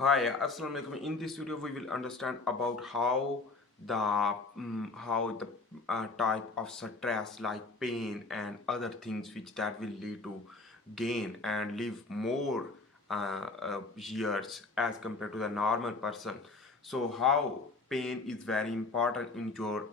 Hi, Assalamu alaikum. In this video, we will understand about how the type of stress like pain and other things which that will lead to gain and live more years as compared to the normal person. So how pain is very important in your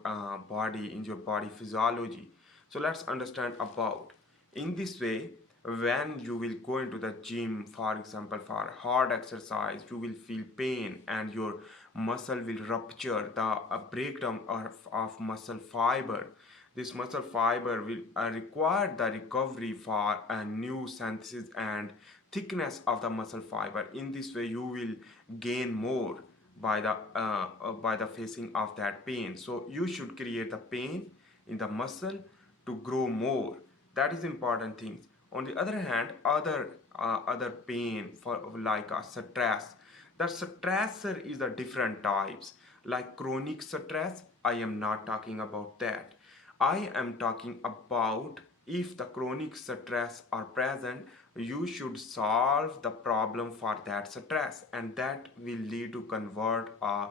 body, in your body physiology. So let's understand about. In this way, when you will go into the gym, for example, for hard exercise, you will feel pain and your muscle will rupture, the breakdown of muscle fiber. This muscle fiber will require the recovery for a new synthesis and thickness of the muscle fiber. In this way, you will gain more by the facing of that pain. So you should create the pain in the muscle to grow more. That is important things. On the other hand, other pain for like a stress. The stressor is the different types. Like chronic stress, I am not talking about that. I am talking about if the chronic stress are present, you should solve the problem for that stress, and that will lead to convert a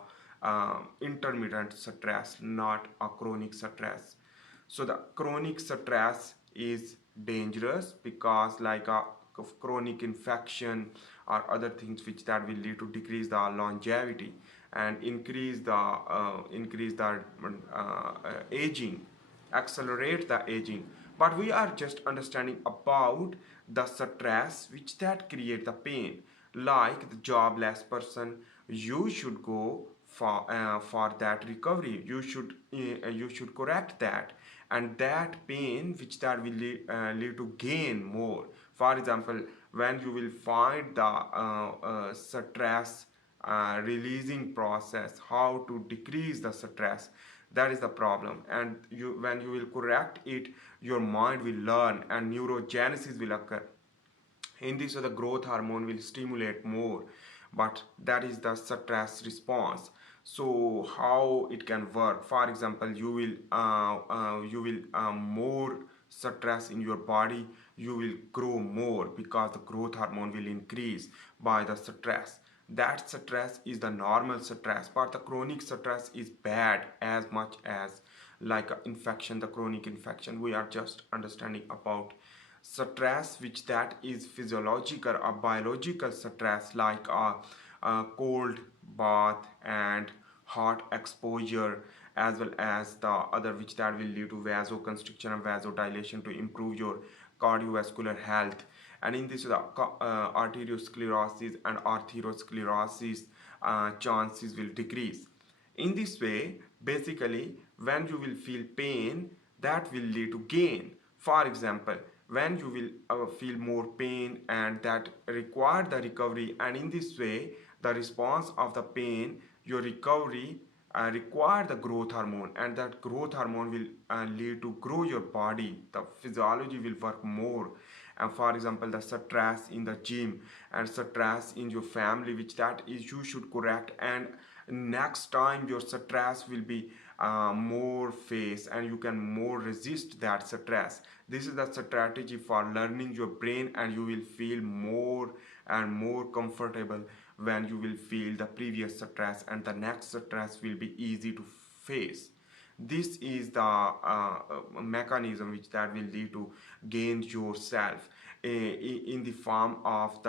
intermittent stress, not a chronic stress. So the chronic stress is dangerous because like a chronic infection or other things which that will lead to decrease the longevity and increase the aging, accelerate the aging. But we are just understanding about the stress which that create the pain. Like the jobless person, you should go for that recovery. You should correct that, and that pain which that will lead to gain more. For example, when you will find the stress releasing process, how to decrease the stress, that is the problem. And you, when you will correct it, your mind will learn and neurogenesis will occur. In this way, the growth hormone will stimulate more, but that is the stress response. So how it can work? For example, you will more stress in your body, you will grow more because the growth hormone will increase by the stress. That stress is the normal stress, but the chronic stress is bad as much as like infection. The chronic infection, we are just understanding about stress which that is physiological or biological stress, like a cold bath and hot exposure, as well as the other which that will lead to vasoconstriction and vasodilation to improve your cardiovascular health. And in this, the arteriosclerosis and atherosclerosis chances will decrease. In this way, basically, when you will feel pain, that will lead to gain. For example, when you will feel more pain and that require the recovery, and in this way, the response of the pain, your recovery require the growth hormone, and that growth hormone will lead to grow your body. The physiology will work more. And for example, the stress in the gym and stress in your family, which that is you should correct, and next time your stress will be more face and you can more resist that stress. This is the strategy for learning your brain, and you will feel more and more comfortable when you will feel the previous stress, and the next stress will be easy to face. This is the mechanism which that will lead to gain yourself in the form of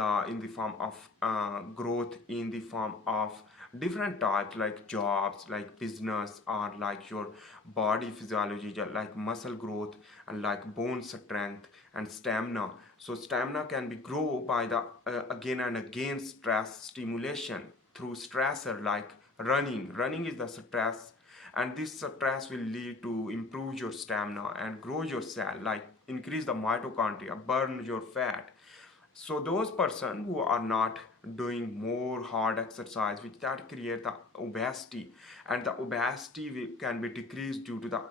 growth, in the form of different types like jobs, like business, or like your body physiology, like muscle growth and like bone strength and stamina. So stamina can be grow by the again and again stress stimulation through stressor like running is the stress, and this stress will lead to improve your stamina and grow your cell, like increase the mitochondria, burn your fat. So those person who are not doing more hard exercise, which that create the obesity, and the obesity can be decreased due to the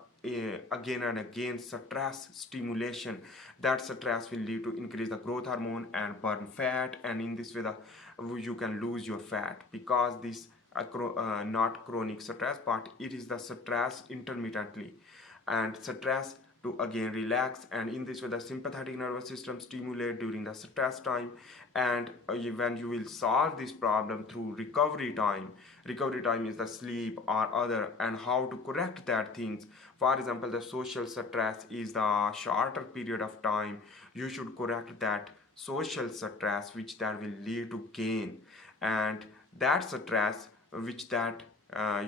again and again stress stimulation. That stress will lead to increase the growth hormone and burn fat, and in this way the you can lose your fat, because this not chronic stress, but it is the stress intermittently. And stress to again relax, and in this way the sympathetic nervous system stimulate during the stress time. And when you will solve this problem through recovery time is the sleep or other, and how to correct that things. For example, the social stress is the shorter period of time. You should correct that social stress which that will lead to gain, and that stress which that uh,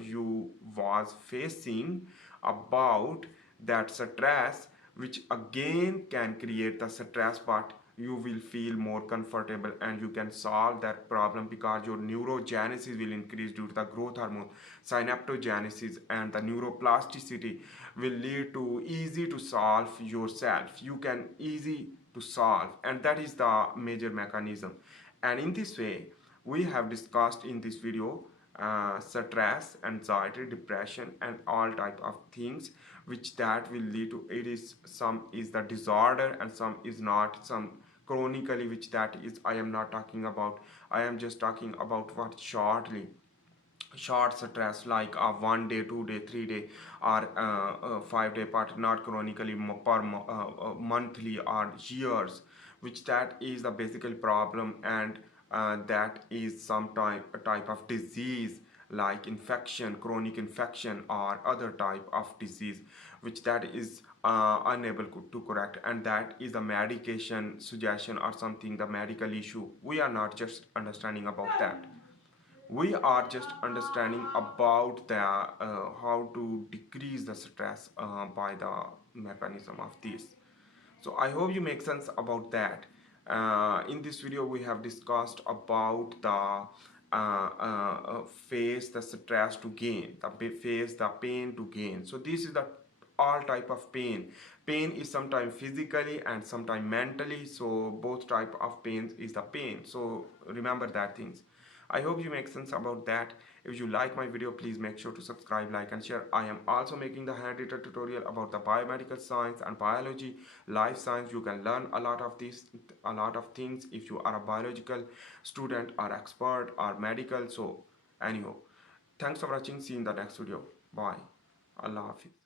you was facing about that stress, which again can create the stress, but you will feel more comfortable and you can solve that problem because your neurogenesis will increase due to the growth hormone synaptogenesis, and the neuroplasticity will lead to easy to solve yourself. You can easy to solve, and that is the major mechanism. And in this way we have discussed in this video stress, anxiety, depression, and all type of things which that will lead to it is some is the disorder and some is not, some chronically, which that is I am not talking about. I am just talking about what shortly short stress like a 1 day, 2 day, 3 day, or 5 day, but not chronically monthly or years, which that is the basically problem. And that is some type of disease like infection, chronic infection, or other type of disease which that is unable to correct, and that is a medication suggestion or something, the medical issue. We are not just understanding about that, we are just understanding about the how to decrease the stress by the mechanism of this. So I hope you make sense about that. In this video we have discussed about the face the stress to gain, the face the pain to gain. So this is the all type of pain. Pain is sometimes physically and sometimes mentally, so both type of pains is the pain. So remember that things. I hope you make sense about that. If you like my video, please make sure to subscribe, like, and share. I am also making the handwritten tutorial about the biomedical science and biology, life science. You can learn a lot of this, a lot of things if you are a biological student or expert or medical. So anyhow, thanks for watching. See you in the next video. Bye. Allah Hafiz.